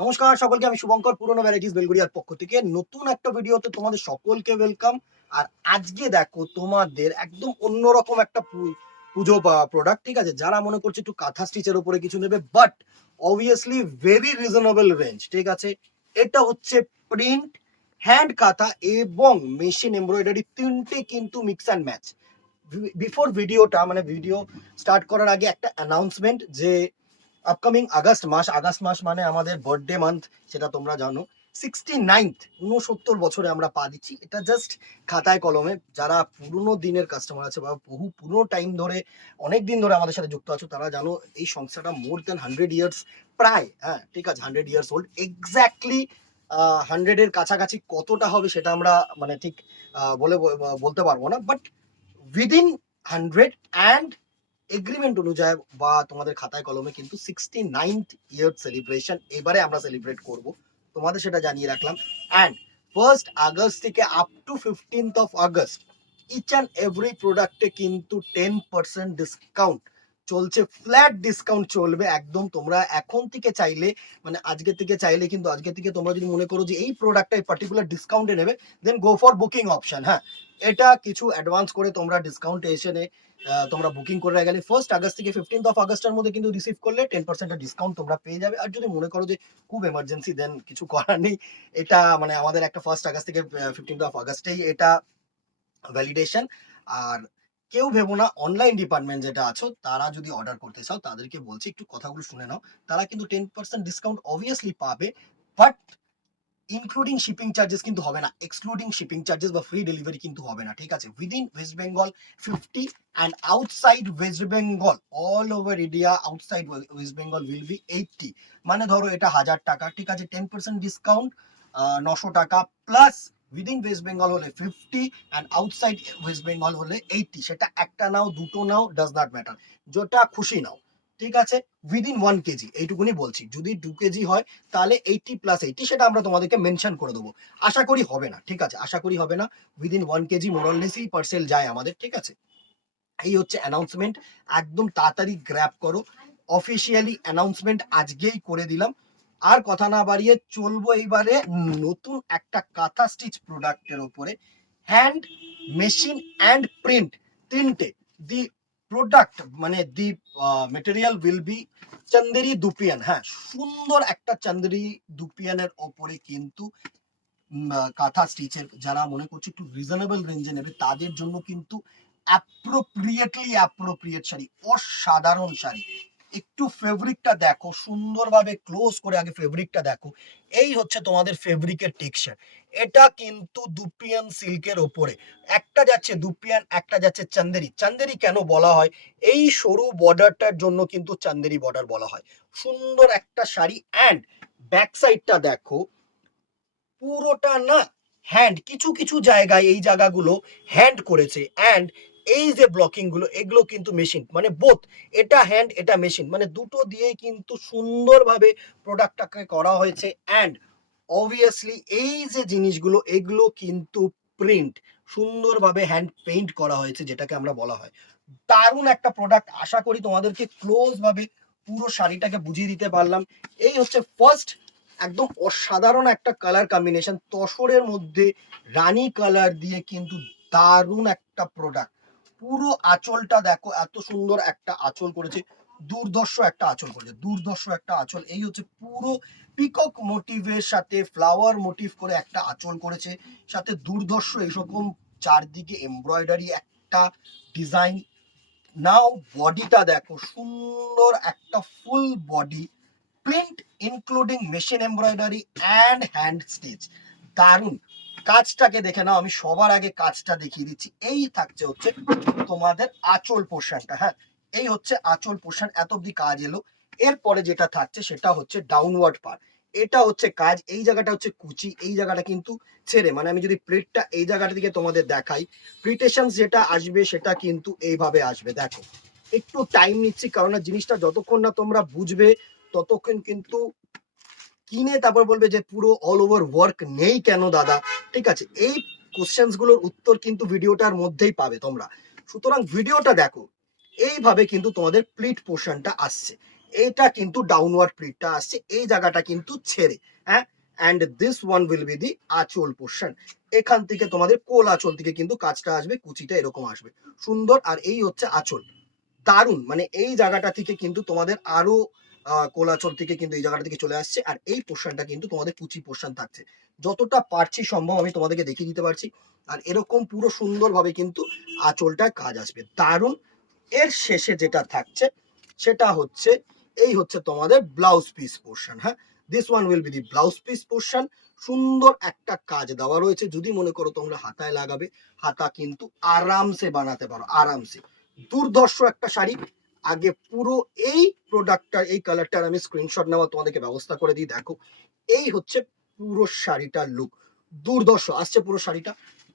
নমস্কার সকলকে, আমি শুভঙ্কর, পুরনো ভ্যারাইটিস বেলগুড়িয়ার পক্ষ থেকে নতুন একটা ভিডিওতে তোমাদের সকলকে ওয়েলকাম। আর আজকে দেখো তোমাদের একদম অন্যরকম একটা পুজো প্রোডাক্ট, ঠিক আছে? যারা মনে করছে একটু কাঁথা স্টিচের উপরে কিছু নেবে, but obviously very reasonable range, ঠিক আছে? এটা হচ্ছে প্রিন্ট, হ্যান্ড কাঁথা এবং মেশিন এমব্রয়ডারি, তিনটে কিন্তু মিক্স অ্যান্ড ম্যাচ। বিফোর ভিডিওটা মানে ভিডিও স্টার্ট করার আগে একটা অ্যানাউন্সমেন্ট যে আপকামিং আগস্ট মাস মানে আমাদের বার্থডে মান্থ, সেটা তোমরা জানো। 69 বছরে আমরা পা দিচ্ছি। এটা জাস্ট খাতায় কলমে। যারা পুরোনো দিনের কাস্টমার আছে বা বহু পুরোনো টাইম ধরে অনেক দিন ধরে আমাদের সাথে যুক্ত আছো, তারা জানো এই সংস্থাটা মোর দ্যান 100 ইয়ার্স, প্রায়, হ্যাঁ ঠিক আছে, 100 ইয়ার্স ওল্ড। এক্স্যাক্টলি 100-এর কাছাকাছি কতটা হবে সেটা আমরা মানে ঠিক বলতে পারবো না, বাট উইদিন 100 অ্যান্ড এগ্রিমেন্ট অনুযায়ী বা তোমাদের খাতায় কলমে কিন্তু 69th ইয়ার সেলিব্রেশন এবারে আমরা সেলিব্রেট করব, তোমাদের সেটা জানিয়ে রাখলাম। অ্যান্ড 1 আগস্ট থেকে up to 15 August each and every প্রোডাক্টে কিন্তু 10% ডিসকাউন্ট চলছে, ফ্ল্যাট ডিসকাউন্ট চলবে একদম। তোমরা এখন থেকে চাইলে মানে আজকে থেকে চাইলে কিন্তু আজকে থেকে তোমরা যদি মনে করো যে এই প্রোডাক্টটা এই পার্টিকুলার ডিসকাউন্টে নেবে, দেন গো ফর বুকিং অপশন। হ্যাঁ, এটা কিছু অ্যাডভান্স করে তোমরা ডিসকাউন্ট এসে তোমরা বুকিং করে গেলে 1 আগস্ট থেকে 15 আগস্টের মধ্যে কিন্তু রিসিভ করলে 10% ডিসকাউন্ট তোমরা পেয়ে যাবে। আর যদি মনে করো যে খুব এমার্জেন্সি, দেন কিছু করার নেই। এটা মানে আমাদের একটা 1 আগস্ট থেকে 15 আগস্টেই এটা ভ্যালিডেশন। আর কেউ ভেবো না, অনলাইন ডিপার্টমেন্ট যেটা আছো তারা যদি অর্ডার করতে চাও তাদেরকে বলছি একটু কথাগুলো শুনে নাও। তারা কিন্তু 10% ডিসকাউন্ট অবভিয়াসলি পাবে, বাট ইনক্লুডিং শিপিং চার্জেস কিন্তু হবে না, এক্সক্লুডিং শিপিং চার্জেস বা ফ্রি ডেলিভারি কিন্তু হবে না, ঠিক আছে? Within West Bengal 50 and outside West Bengal, all over India outside West Bengal will be 80। মানে ধরো এটা 1000 টাকা, ঠিক আছে, 10% ডিসকাউন্ট 900 টাকা, প্লাস উইদিন ওয়েস্ট বেঙ্গল হলে 50 অ্যান্ড আউটসাইড ওয়েস্ট বেঙ্গল হলে 80। সেটা একটা নাও দুটো নাও, ডাজ নট ম্যাটার, যেটা খুশি নাও, ঠিক আছে? উইদিন 1 কেজি, এইটুকুনি বলছি। যদি 2 কেজি হয় তাহলে 80 + 80, সেটা আমরা তোমাদেরকে মেনশন করে দেবো। আশা করি হবে না, ঠিক আছে, আশা করি হবে না। উইদিন 1 কেজি মোরাললেসই পার্সেল যায় আমাদের, ঠিক আছে? এই হচ্ছে অ্যানাউন্সমেন্ট, একদম তাড়াতাড়ি গ্র্যাব করো। অফিসিয়ালি অ্যানাউন্সমেন্ট আজকেই করে দিলাম। আর কথা না বাড়িয়ে চলবো এইবারে নতুন একটা কাঁথা স্টিচ প্রোডাক্টের উপরে। হ্যান্ড, মেশিন অ্যান্ড প্রিন্ট, তিনটে। দি প্রোডাক্ট মানে the material will be Chanderi dupion. হ্যাঁ, সুন্দর একটা চান্দেরি দুপিয়ানের ওপরে কিন্তু কাঁথা স্টিচের, যারা মনে করছে একটু রিজনেবল রেঞ্জে নেবে তাদের জন্য কিন্তু অ্যাপ্রোপ্রিয়েট শাড়ি, অসাধারণ শাড়ি। একটু ফেব্রিকটা দেখো সুন্দরভাবে, ক্লোজ করে আগে ফেব্রিকটা দেখো। এই হচ্ছে তোমাদের ফেব্রিকের টেক্সচার। এটা কিন্তু দুপিয়ান সিল্কের ওপরে, একটা যাচ্ছে দুপিয়ান, একটা যাচ্ছে চান্দেরি। চান্দেরি কেন বলা হয়? এই সরু বর্ডারটার জন্য কিন্তু চান্দেরি বর্ডার বলা হয়। সুন্দর একটা শাড়ি। অ্যান্ড ব্যাক সাইডটা দেখো, পুরোটা না হ্যান্ড, কিছু কিছু জায়গায় এই জায়গাগুলো হ্যান্ড করেছে। অ্যান্ড এই যে ব্লকিং গুলো, এগুলো কিন্তু মেশিন, মানে বোথ, এটা হ্যান্ড এটা মেশিন, মানে দুটো দিয়েই কিন্তু সুন্দরভাবে প্রোডাক্টটাকে করা হয়েছে। অ্যান্ড অবভিয়াসলি এই যে জিনিসগুলো, এগুলো কিন্তু প্রিন্ট, সুন্দরভাবে হ্যান্ড পেইন্ট করা হয়েছে, যেটাকে আমরা বলা হয়। দারুণ একটা প্রোডাক্ট। আশা করি তোমাদেরকে ক্লোজ ভাবে পুরো শাড়িটাকে বুঝিয়ে দিতে পারলাম। এই হচ্ছে ফার্স্ট, একদম অসাধারণ একটা কালার কম্বিনেশন, তসরের মধ্যে রানী কালার দিয়ে কিন্তু দারুণ একটা প্রোডাক্ট। পুরো আঁচলটা দেখো, এত সুন্দর একটা আঁচল করেছে, দুর্ধর্ষ একটা আঁচল করেছে, দুর্ধর্ষ একটা আঁচল। এই হচ্ছে পুরো পিকক মোটিভের সাথে ফ্লাওয়ার মোটিভ করে একটা আঁচল করেছে, সাথে দুর্ধর্ষ এইরকম চারদিকে এমব্রয়ডারি একটা ডিজাইন। নাও বডিটা দেখো, সুন্দর একটা full body print, including machine embroidery and hand stitch. দারুণ। কাজটাকে দেখে নাও, আমি সবার আগে কাজটা দেখিয়ে দিচ্ছি। এই থাকছে হচ্ছে তোমাদের আঁচল পোর্শনটা। হ্যাঁ, এই হচ্ছে আঁচল পোর্শন, এত অব্দি কাজ এলো। এরপরে যেটা থাকছে সেটা হচ্ছে ডাউনওয়ার্ড পার্ট। এটা হচ্ছে কাজ, এই জায়গাটা হচ্ছে কুচি, এই জায়গাটা কিন্তু ছেড়ে, মানে আমি যদি প্লেটটা এই জায়গাটা থেকে তোমাদের দেখাই, প্রিটেশন যেটা আসবে সেটা কিন্তু এইভাবে আসবে। দেখো, একটু টাইম নিচ্ছি, কারণ জিনিসটা যতক্ষণ না তোমরা বুঝবে ততক্ষণ কিন্তু কিনে তারপর বলবে যে পুরো অল ওভার ওয়ার্ক নেই কেন দাদা, ঠিক আছে? এই কোশ্চেন্স গুলোর উত্তর কিন্তু ভিডিওটার মধ্যেই পাবে তোমরা, সুতরাং ভিডিওটা দেখো। এইভাবে কিন্তু তোমাদের প্লিট পোর্শনটা আসছে। এটা কিন্তু ডাউনওয়ার্ড প্লিটটা আসছে, এই জায়গাটা কিন্তু ছেড়ে, হ্যাঁ। And this one will be the aanchal portion. এখান থেকে তোমাদের কোল আঁচল থেকে কিন্তু কাজটা আসবে, কুচিটা এরকম আসবে সুন্দর। আর এই হচ্ছে আঁচল, দারুণ। মানে এই জায়গাটা থেকে কিন্তু তোমাদের আরো কোলাচল থেকে কিন্তু এই জায়গাটা থেকে চলে আসছে। আর এই পোর্শনটা কিন্তু তোমাদের কুচি পোর্শন থাকছে, যতটা পারছি সম্ভব আমি তোমাদেরকে দেখিয়ে দিতে পারছি। আর এরকম পুরো সুন্দরভাবে কিন্তু আঁচলটা কাজ আসবে, দারুণ। এর শেষে যেটা থাকছে সেটা হচ্ছে এই হচ্ছে তোমাদের ব্লাউজ পিস পোর্শন, হ্যাঁ। This one will be the blouse piece portion. সুন্দর একটা কাজ দেওয়া রয়েছে, যদি মনে করো তোমরা হাতায় লাগাবে, হাতা কিন্তু আরামসে বানাতে পারো, আরামসে। দুর্ধর্ষ একটা শাড়ি। আগে পুরো এই প্রোডাক্টটার এই কালারটার আমি স্ক্রিনশট নেওয়া তোমাদেরকে ব্যবস্থা করে দিই। দেখো এই হচ্ছে পুরো শাড়িটার লুক, দুর্ধর্ষ আসছে পুরো শাড়িটা,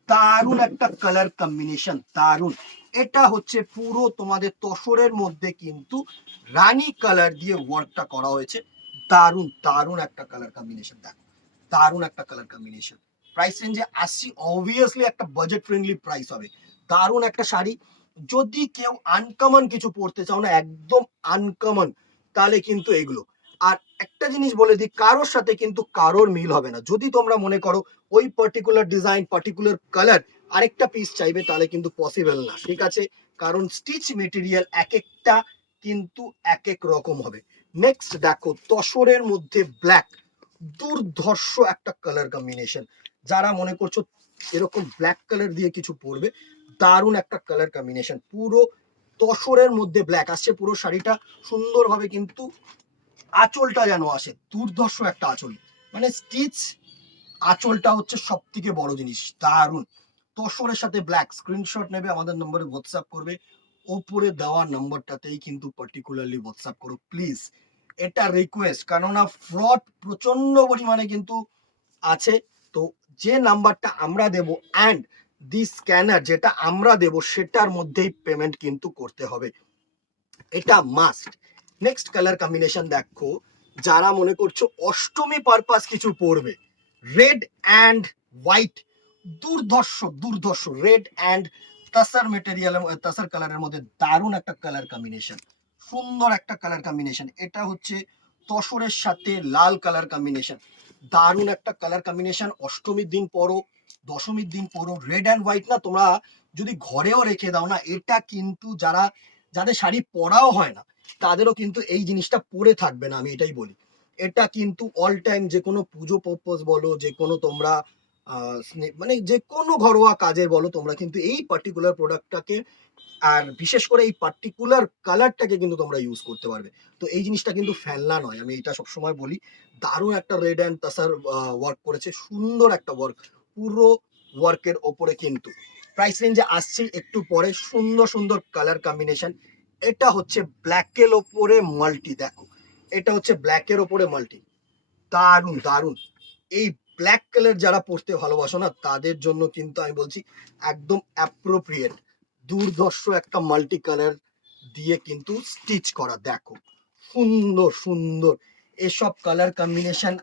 দারুণ একটা কালার কম্বিনেশন, দারুণ। এটা হচ্ছে পুরো তোমাদের তসরের মধ্যে কিন্তু রানী কালার দিয়ে ওয়ার্কটা করা হয়েছে, দারুণ দারুণ একটা কালার কম্বিনেশন। দেখো দারুণ একটা কালার কম্বিনেশন। প্রাইস রেঞ্জে আসছি, অবভিয়াসলি একটা বাজেট ফ্রেন্ডলি প্রাইস হবে, দারুণ একটা শাড়ি। যদি কেউ আনকমন কিছু পড়তে চাও না, একদম আনকমন, তাহলে কিন্তু এগুলো। আর একটা জিনিস বলে দিই, কারোর সাথে কিন্তু কারোর মিল হবে না। যদি তোমরা মনে করো ওই পার্টিকুলার ডিজাইন পার্টিকুলার কালার আরেকটা পিস চাইবে, তাহলে কিন্তু পসিবল না, ঠিক আছে? কারণ স্টিচ মেটেরিয়াল এক একটা কিন্তু এক এক রকম হবে। নেক্সট দেখো তসরের মধ্যে ব্ল্যাক, দুর্ধর্ষ একটা কালার কম্বিনেশন। যারা মনে করছো এরকম ব্ল্যাক কালার দিয়ে কিছু পরবে, দারুণ একটা কালার কম্বিনেশন। পুরো তসরের মধ্যে ব্ল্যাক আসছে পুরো শাড়িটা, সুন্দরভাবে কিন্তু আঁচলটা যেন আসে, দুর্ধর্ষ একটা আঁচল। মানে স্টিচ আঁচলটা হচ্ছে সব থেকে বড় জিনিস, দারুণ। তসরের সাথে ব্ল্যাক, স্ক্রিনশট নেবে, আমাদের নম্বরে হোয়াটসঅ্যাপ করবে, ওপরে দেওয়া নম্বরটাতেই কিন্তু পার্টিকুলারলি হোয়াটসঅ্যাপ করো প্লিজ, এটা রিকোয়েস্ট। কেননা ফ্রড প্রচন্ড পরিমাণে কিন্তু আছে। তো যে নাম্বারটা আমরা দেব অ্যান্ড দি স্ক্যানার যেটা আমরা দেব, সেটার মধ্যেই পেমেন্ট কিন্তু করতে হবে, এটা মাস্ট। নেক্সট কালার কম্বিনেশন দেখো, যারা মনে করছো অষ্টমী পারপাস কিছু পরবে, রেড অ্যান্ড হোয়াইট, দুর্ধর্ষ দুর্ধর্ষ রেড অ্যান্ড তাসার মেটেরিয়াল, তাসার কালারের মধ্যে দারুণ একটা কালার কম্বিনেশন, সুন্দর একটা কালার কম্বিনেশন। এটা হচ্ছে তসরের সাথে লাল কালার কম্বিনেশন, দারুণ একটা কালার কম্বিনেশন। অষ্টমীর দিন পরো, দশমীর দিন পরো, রেড অ্যান্ড হোয়াইট না তোমরা যদি ঘরেও রেখে দাও না, এটা কিন্তু যারা যাদের শাড়ি পরাও হয় না, তাদেরও কিন্তু এই জিনিসটা পরে থাকবে না, আমি এটাই বলি। এটা কিন্তু অল টাইম যে কোনো পুজো পারপাস বলো, যে কোনো তোমরা মানে যে কোনো ঘরোয়া কাজে বলো, তোমরা কিন্তু এই পার্টিকুলার প্রোডাক্টটাকে আর বিশেষ করে এই পার্টিকুলার কালারটাকে কিন্তু তোমরা ইউজ করতে পারবে। তো এই জিনিসটা কিন্তু ফেলনা নয়, আমি এটা সবসময় বলি। দারুণ একটা রেড অ্যান্ড তাসার ওয়ার্ক করেছে, সুন্দর একটা ওয়ার্ক পুরো ওয়ার্কের ওপরে। কিন্তু প্রাইস রেঞ্জে আসছে একটু পরে, সুন্দর সুন্দর কালার কম্বিনেশন। এটা হচ্ছে ব্ল্যাকের ওপরে মাল্টি, দেখো এটা হচ্ছে ব্ল্যাকের ওপরে মাল্টি, দারুণ দারুণ। এই ব্ল্যাক কালার যারা পরতে ভালোবাসো না, তাদের জন্য কিন্তু আমি বলছি একদম অ্যাপ্রোপ্রিয়েট, দুর্ধর্ষ একটা মাল্টি কালার দিয়ে কিন্তু স্টিচ করা। দেখো সুন্দর সুন্দর এসব কালার কম্বিনেশন,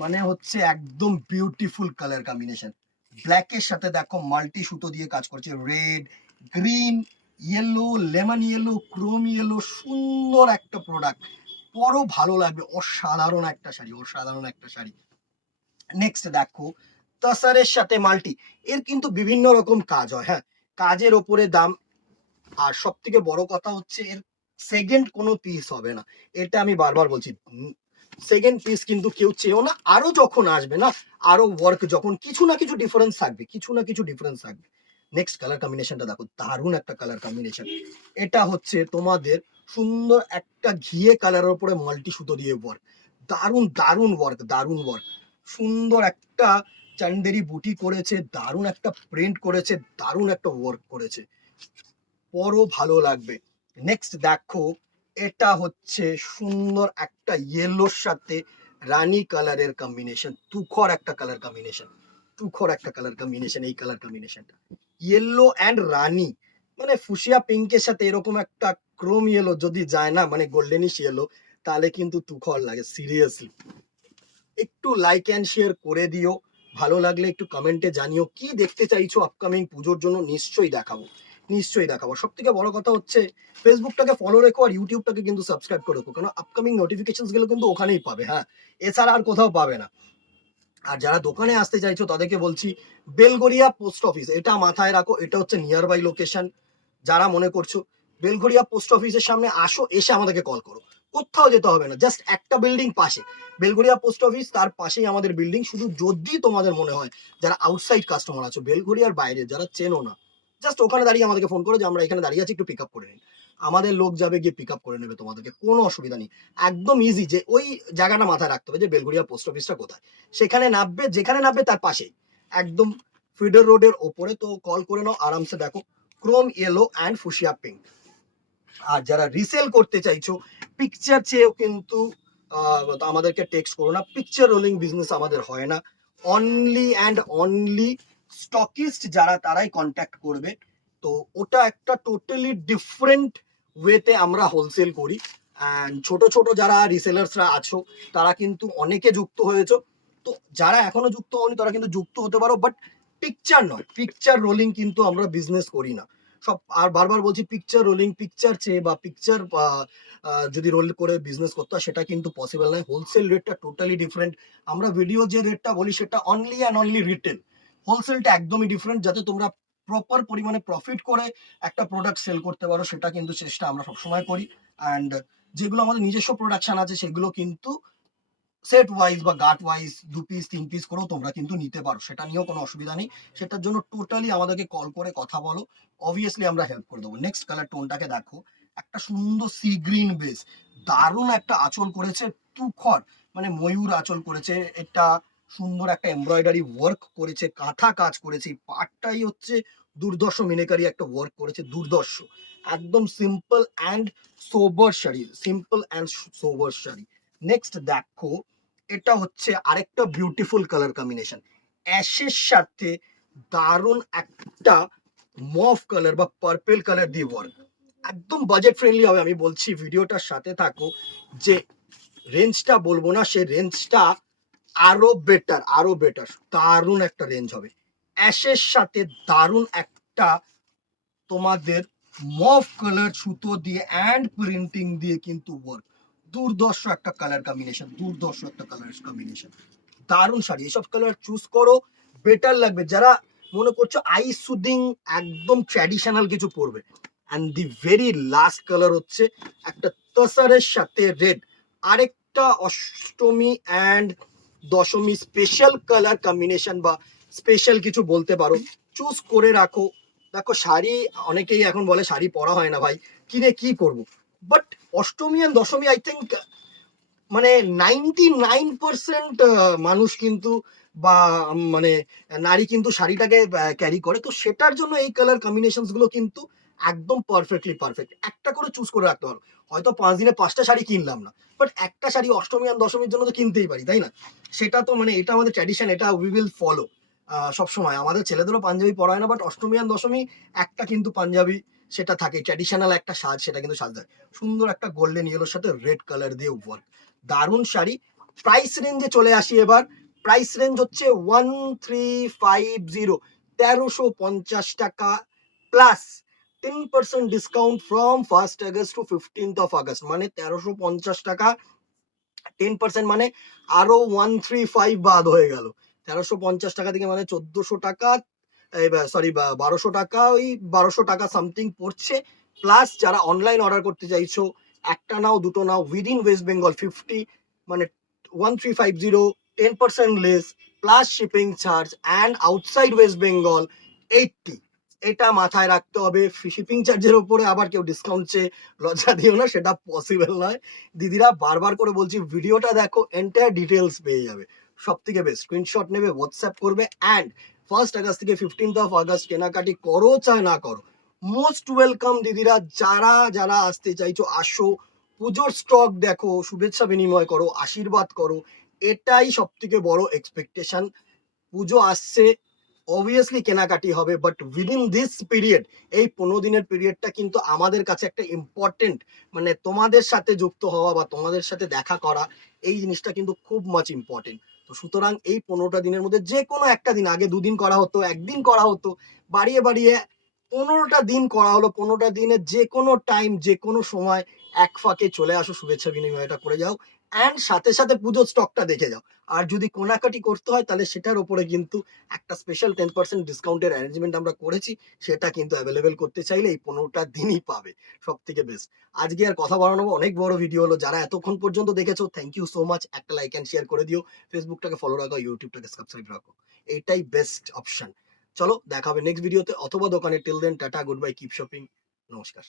মানে হচ্ছে একদম বিউটিফুল কালার কম্বিনেশন। ব্ল্যাকের সাথে দেখো মাল্টি সুতো দিয়ে কাজ করছে, red, green, yellow, lemon yellow, Chrome yellow, সুন্দর একটা প্রোডাক্ট, বড় ভালো লাগবে। অসাধারণ একটা শাড়ি, অসাধারণ একটা শাড়ি। নেক্সট দেখো তাসারের সাথে মাল্টি, এর কিন্তু বিভিন্ন রকম কাজ হয়, হ্যাঁ, কাজের ওপরে দাম। আর সব থেকে বড় কথা হচ্ছে এর সেকেন্ড কোনো পিস হবে না, এটা আমি বারবার বলছি। সেকেন্ড পিস কিন্তু কেউ চেয়েও না, আরো যখন আসবে না, আরো ওয়ার্ক যখন কিছু না কিছু ডিফারেন্স থাকবে, কিছু না কিছু ডিফারেন্স থাকবে। নেক্সট কালার কম্বিনেশনটা দেখো, দারুণ একটা কালার কম্বিনেশন। এটা হচ্ছে তোমাদের সুন্দর একটা ঘিয়ে কালারের উপরে মাল্টি সুতো দিয়ে ওয়ার্ক, দারুণ দারুণ ওয়ার্ক, দারুণ ওয়ার্ক। সুন্দর একটা চান্দেরি বুটি করেছে, দারুণ একটা প্রিন্ট করেছে, দারুণ একটা ওয়ার্ক করেছে, বড় ভালো লাগবে। নেক্সট দেখো এটা হচ্ছে সুন্দর একটা ইয়েলোর সাথে রানী কালারের কম্বিনেশন, তুখর একটা কালার কম্বিনেশন, তুখর একটা কালার কম্বিনেশন। এই কালার কম্বিনেশনটা ইয়েলো অ্যান্ড রানী, মানে ফুসিয়া পিঙ্কের সাথে এরকম একটা ক্রোম ইয়েলো যদি যায় না, মানে গোল্ডেনিশ ইয়েলো, তাহলে কিন্তু তুখর লাগে সিরিয়াসলি। একটু লাইক অ্যান্ড শেয়ার করে দিও, ভালো লাগলে একটু কমেন্টে জানিও কি দেখতে চাইছো আপকামিং পুজোর জন্য, নিশ্চয়ই দেখাবো। নিশ্চয়ই দেখাবো। সব থেকে বড় কথা হচ্ছে ফেসবুকটাকে ফলো রেখো আর ইউটিউবটাকে কিন্তু সাবস্ক্রাইব করে রেখো, কারণ আপকামিং নোটিফিকেশন গুলো কিন্তু ওখানেই পাবে। হ্যাঁ, এছাড়া আর কোথাও পাবে না। আর যারা দোকানে আসতে চাইছো তাদেরকে বলছি বেলগড়িয়া পোস্ট অফিস, এটা মাথায় রাখো, এটা হচ্ছে নিয়ার বাই লোকেশন। যারা মনে করছো বেলঘরিয়া পোস্ট অফিসের সামনে আসো, এসে আমাদেরকে কল করো, কোথাও যেতে হবে না, জাস্ট একটা বিল্ডিং পাশে বেলঘরিয়া পোস্ট অফিস, তার পাশেই আমাদের বিল্ডিং। শুধু যদি তোমাদের মনে হয় যারা আউটসাইড কাস্টমার আছো বেলঘরিয়ার বাইরে যারা চেনো না, জাস্ট ওখানে দাঁড়িয়ে আমাদেরকে ফোন করো যে আমরা এখানে দাঁড়িয়ে আছি, একটু পিক আপ করে নিন। আমাদের লোক যাবে, গিয়ে পিক আপ করে নেবে তোমাদেরকে, কোনো অসুবিধা নেই। একদম ইজি, যে ওই জায়গাটা মাথায় রাখতে হবে যে বেলঘরিয়া পোস্ট অফিসটা কোথায়, সেখানে নামবে, যেখানে নামবে তার পাশেই একদম ফিডার রোডের ওপরে। তো কল করে নাও আরামসে। দেখো chrome yellow and fuchsia pink. আর যারা রিসেল করতে চাইছো পিকচার চেয়েও কিন্তু আমাদেরকে টেক্সট করো না, পিকচার রোলিং বিজনেস আমাদের হয় না। অনলি অ্যান্ড অনলি স্টকিস্ট যারা তারাই কন্ট্যাক্ট করবে। তো ওটা একটা টোটালি ডিফারেন্ট ওয়েতে আমরা হোলসেল করি। অ্যান্ড ছোট ছোট যারা রিসেলার্সরা আছো তারা কিন্তু অনেকে যুক্ত হয়েছো, তো যারা এখনো যুক্ত হয়নি তারা কিন্তু যুক্ত হতে পারো, বাট পিকচার নয়, পিকচার রোলিং কিন্তু আমরা বিজনেস করি না। সব আর বারবার বলছি, পিকচার রোলিং, পিকচার চেয়ে বা পিকচার যদি রোল করে বিজনেস করতে হয় সেটা কিন্তু পসিবল নয়। হোলসেল রেটটা টোটালি ডিফারেন্ট। আমরা ভিডিও যে রেটটা বলি সেটা অনলি অ্যান্ড অনলি রিটেল, হোলসেলটা একদমই ডিফারেন্ট। যাতে তোমরা প্রপার পরিমাণে প্রফিট করে একটা প্রোডাক্ট সেল করতে পারো সেটা কিন্তু চেষ্টা আমরা সবসময় করি। অ্যান্ড যেগুলো আমাদের নিজস্ব প্রোডাকশন আছে সেগুলো কিন্তু সেট ওয়াইজ বা গাট ওয়াইজ 2 পিস 3 পিস করেও তোমরা কিন্তু নিতে পারো, সেটা নিয়েও কোনো অসুবিধা নেই। সেটার জন্য টোটালি আমাদেরকে কল করে কথা বলো, অবভিয়াসলি আমরা হেল্প করে দেবো। নেক্সট কালার টোনটাকে দেখো, একটা সুন্দর সি গ্রিন বেস, দারুণ একটা আঁচল করেছে, তুখর মানে ময়ূর আঁচল করেছে। এটা সুন্দর একটা এমব্রয়ডারি ওয়ার্ক করেছে, কাঁথা কাজ করেছে, পাটটাই হচ্ছে দুর্দর্শ মিনেকারি একটা ওয়ার্ক করেছে, দুর্দর্শ। একদম simple and sober sari, simple and sober sari. Next দেখো, এটা হচ্ছে আরেকটা বিউটিফুল কালার কম্বিনেশন, অ্যাশের সাথে দারুণ একটা মভ কালার বা পার্পল কালার দিয়ে ওয়ার্ক, একদম বাজেট ফ্রেন্ডলি হবে। আমি বলছি ভিডিওটার সাথে থাকো, যে রেঞ্জটা বলবো না, সে রেঞ্জটা আরো বেটার, আরো বেটার, দারুণ একটা রেঞ্জ হবে। অ্যাশের সাথে দারুণ একটা তোমাদের মভ কালার সুতো দিয়ে অ্যান্ড প্রিন্টিং দিয়ে কিন্তু ওয়ার্ক, দুর্দর্শ একটা কালার কম্বিনেশন, দুর্দর্শ একটা কালার কম্বিনেশন, দারুণ শাড়ি। এসব কালার চুজ করো, বেটার লাগবে। যারা মনে করছো আই সুদিং একদম ট্র্যাডিশনাল কিছু পরবে। And the very last colour হচ্ছে একটা তসারের সাথে রেড, আরেকটা Ashtami and Dashami special colour combination বা স্পেশাল কিছু বলতে পারো, চুজ করে রাখো। দেখো শাড়ি অনেকেই এখন বলে শাড়ি পরা হয় না ভাই, কিনে কি করব, বাট অষ্টমী আর দশমী আই থিঙ্ক মানে 99% মানুষ কিন্তু বা মানে নারী কিন্তু শাড়িটাকে ক্যারি করে, তো সেটার জন্য এই কালার কম্বিনেশন গুলো কিন্তু একদম পারফেক্টলি পারফেক্ট। একটা করে চুজ করে রাখতে পারো, হয়তো 5 দিনে 5টা শাড়ি কিনলাম না, বাট একটা শাড়ি অষ্টমী আর দশমীর জন্য তো কিনতেই পারি, তাই না? সেটা তো মানে এটা আমাদের ট্র্যাডিশন, এটা উই উইল ফলো সবসময়। আমাদের ছেলেদেরও পাঞ্জাবি পরা হয় না, বাট অষ্টমী আর দশমী একটা কিন্তু পাঞ্জাবি সেটা থাকে, ট্র্যাডিশনাল একটা সাজ, সেটা কিন্তু সাজ দেয়। সুন্দর একটা গোল্ডেন ইয়েলোর সাথে রেড কালার দিয়ে ওয়ার্ক, দারুণ শাড়ি। প্রাইস রেঞ্জে চলে আসি এবার। প্রাইস রেঞ্জ হচ্ছে 1350, 1350 টাকা plus 10% discount from 1 August to 15 August, মানে 1350 টাকা 10% মানে আরো 135 বাদ হয়ে গেল। 1350 টাকা থেকে মানে 1400 টাকা, সরি 1200 টাকা, ওই 1200 টাকা সামথিং পড়ছে। প্লাস যারা অনলাইন অর্ডার করতে চাইছো, একটা নাও দুটো নাও, উইদিন ওয়েস্ট বেঙ্গল 50 মানে 1350, 10% less plus shipping charge, and outside West Bengal 80। এটা মাথায় রাখতে হবে। শিপিং চার্জের উপরে আবার কেউ ডিসকাউন্ট চেয়ে লজ্জা দিও না, সেটা পসিবল নয়। দিদিরা বারবার করে বলছি ভিডিওটা দেখো, এন্টায়ার ডিটেলস পেয়ে যাবে। সব থেকে বেস্ট স্ক্রিনশট নেবে, হোয়াটসঅ্যাপ করবে, অ্যান্ড 1 আগস্ট থেকে 15 আগস্ট কেনাকাটি করো চাই না করো, মোস্ট ওয়েলকাম দিদিরা। যারা যারা আসতে চাইছো আসো, পুজোর স্টক দেখো, শুভেচ্ছা বিনিময় করো, আশীর্বাদ করো, এটাই সব থেকে বড় এক্সপেকটেশন। পুজো আসছে, অবভিয়াসলি কেনাকাটি হবে, বাট উইদিন দিস পিরিয়ড, এই 15 দিনের পিরিয়ডটা কিন্তু আমাদের কাছে একটা ইম্পর্টেন্ট, মানে তোমাদের সাথে যুক্ত হওয়া বা তোমাদের সাথে দেখা করা, এই জিনিসটা কিন্তু খুব মাচ ইম্পর্টেন্ট। তো সুতরাং এই 15টা দিনের মধ্যে যে কোনো একটা দিন, আগে 2 দিন করা হতো, একদিন করা হতো, বাড়িয়ে বাড়িয়ে 15টা দিন করা হলো, 15টা দিনে যে কোনো টাইম যে কোনো সময় এক ফাঁকে চলে আসো, শুভেচ্ছা বিনিময়টা করে যাও অ্যান্ড সাথে সাথে পুজোর স্টকটা দেখে যাও। আর যদি কেনাকাটি করতে হয় তাহলে সেটার উপরে কিন্তু একটা স্পেশাল 10% ডিসকাউন্টের অ্যারেঞ্জমেন্ট আমরা করেছি, সেটা কিন্তু অ্যাভেলেবেল করতে চাইলে এই 15টা দিনই পাবে, সব থেকে বেস্ট। আজকে আর কথা বাড়ানো অনেক বড় ভিডিও হলো, যারা এতক্ষণ পর্যন্ত দেখেছো থ্যাংক ইউ সো মাচ। একটা লাইক অ্যান্ড শেয়ার করে দিও, ফেসবুকটাকে ফলো রাখো, ইউটিউবটাকে সাবস্ক্রাইব রাখো, এইটাই বেস্ট অপশন। চলো দেখা হবে নেক্সট ভিডিওতে অথবা দোকানে। Till then tata, good bye, keep shopping, নমস্কার।